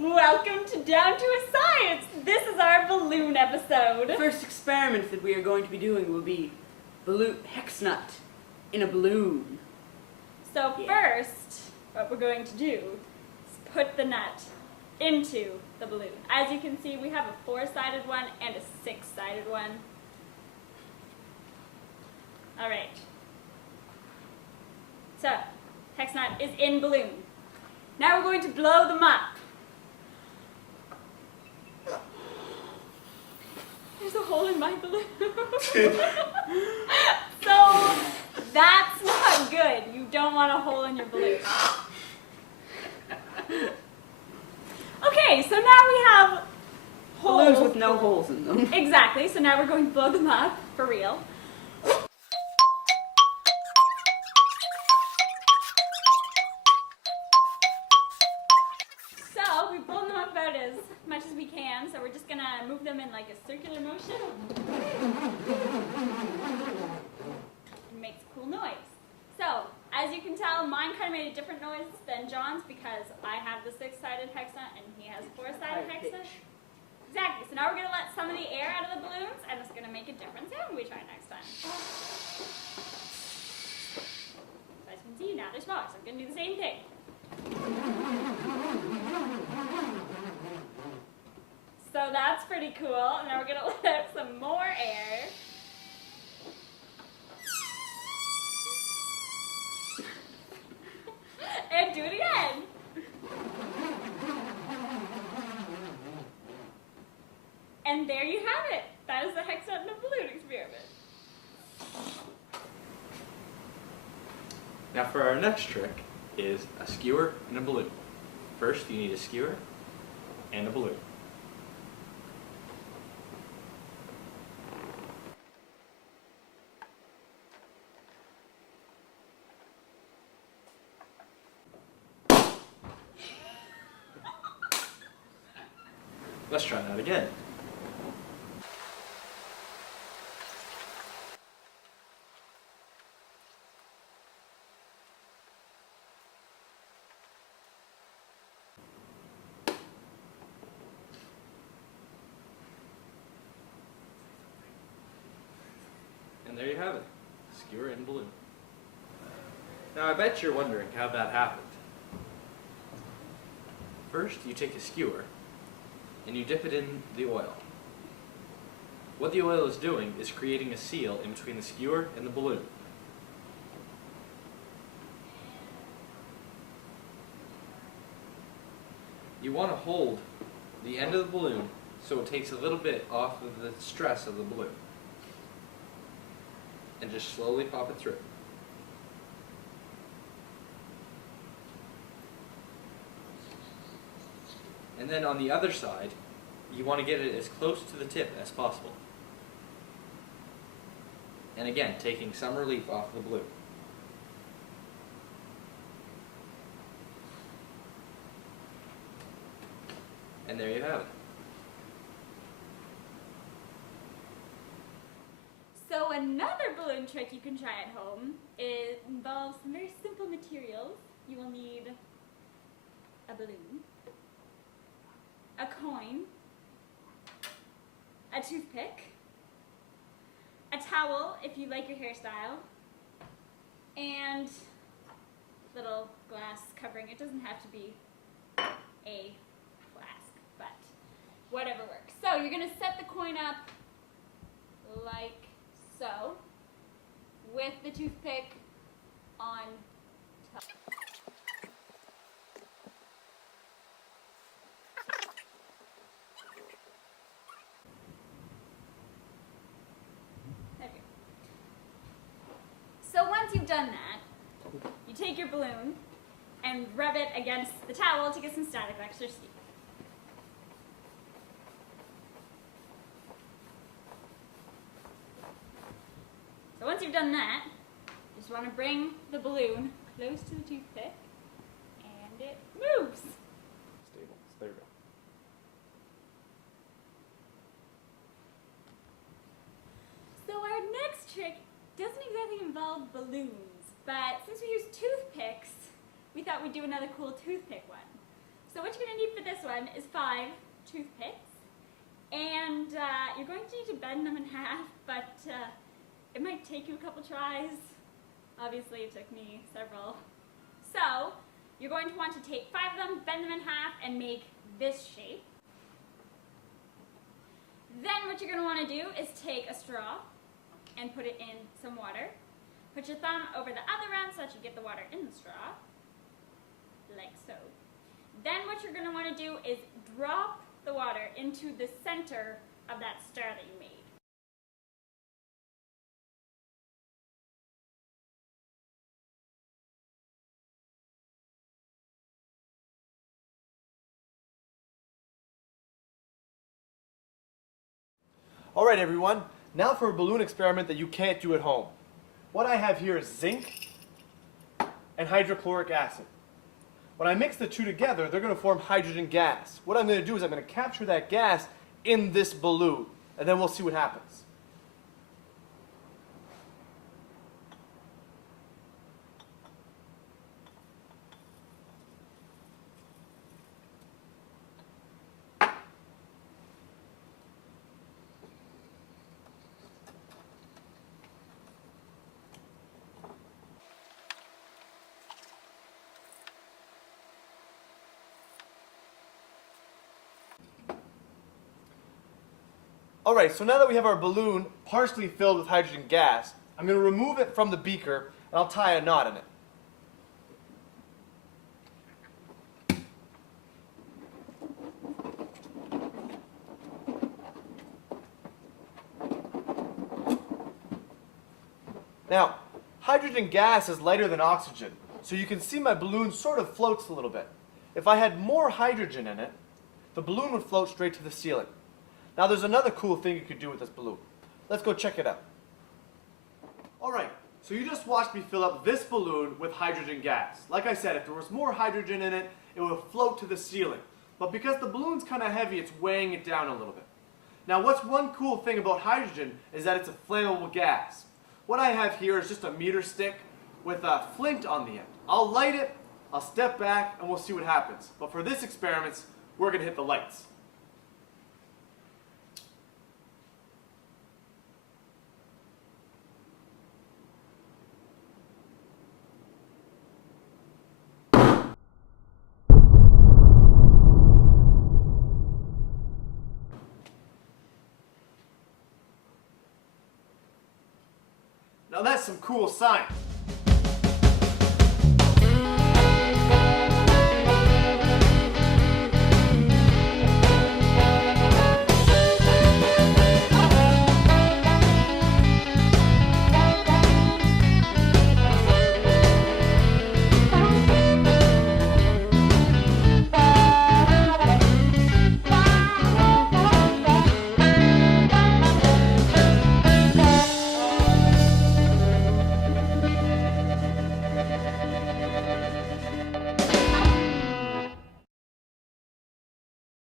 Welcome to Down to a Science! This is our balloon episode. The first experiment that we are going to be doing will be hex nut in a balloon. So first, what we're going to do is put the nut into the balloon. As you can see, we have a 4-sided one and a 6-sided one. Alright. So, hex nut is in balloon. Now we're going to blow them up. There's a hole in my balloon. So, that's not good. You don't want a hole in your balloon. Okay, so now we have holes. Balloons with no holes in them. Exactly, so now we're going to blow them up, for real. So, we've blown them up about as much as we can, so we're just going to move them in like a circular motion. It makes a cool noise. So, as you can tell, mine kind of made a different noise than John's because I have the 6-sided hex nut and he has a 4-sided hex nut. Exactly. So now we're going to let some of the air out of the balloons and it's going to make a different sound when we try next time. So as you can see, now they're smaller, so I'm going to do the same thing. So that's pretty cool. And now we're going to let out some more air. And do it again. And there you have it. That is the hex nut in a balloon experiment. Now for our next trick is a skewer and a balloon. First you need a skewer and a balloon. Let's try that again. And there you have it, skewer and balloon. Now I bet you're wondering how that happened. First you take a skewer and you dip it in the oil. What the oil is doing is creating a seal in between the skewer and the balloon. You want to hold the end of the balloon so it takes a little bit off of the stress of the balloon. And just slowly pop it through. And then on the other side, you want to get it as close to the tip as possible. And again, taking some relief off the balloon. And there you have it. So another balloon trick you can try at home involves some very simple materials. You will need a balloon, a coin, a toothpick, a towel if you like your hairstyle, and little glass covering. It doesn't have to be a flask, but whatever works. So you're going to set the coin up like so, with the toothpick on top. There we go. So once you've done that, you take your balloon and rub it against the towel to get some static electricity. So once you've done that, you just want to bring the balloon close to the toothpick, and it moves. Stable. So there we go. So our next trick doesn't exactly involve balloons, but since we use toothpicks, we thought we'd do another cool toothpick one. So what you're going to need for this one is 5 toothpicks. And you're going to need to bend them in half, but it might take you a couple tries. Obviously it took me several. So you're going to want to take 5 of them, bend them in half, and make this shape. Then what you're going to want to do is take a straw and put it in some water. Put your thumb over the other end so that you get the water in the straw, like so. Then what you're going to want to do is drop the water into the center of that star that you made. All right, everyone. Now for a balloon experiment that you can't do at home. What I have here is zinc and hydrochloric acid. When I mix the two together, they're going to form hydrogen gas. What I'm going to do is I'm going to capture that gas in this balloon, and then we'll see what happens. All right, so now that we have our balloon partially filled with hydrogen gas, I'm going to remove it from the beaker and I'll tie a knot in it. Now, hydrogen gas is lighter than oxygen, so you can see my balloon sort of floats a little bit. If I had more hydrogen in it, the balloon would float straight to the ceiling. Now there's another cool thing you could do with this balloon. Let's go check it out. All right, so you just watched me fill up this balloon with hydrogen gas. Like I said, if there was more hydrogen in it, it would float to the ceiling. But because the balloon's kind of heavy, it's weighing it down a little bit. Now what's one cool thing about hydrogen is that it's a flammable gas. What I have here is just a meter stick with a flint on the end. I'll light it, I'll step back, and we'll see what happens. But for this experiment, we're going to hit the lights. Now that's some cool science.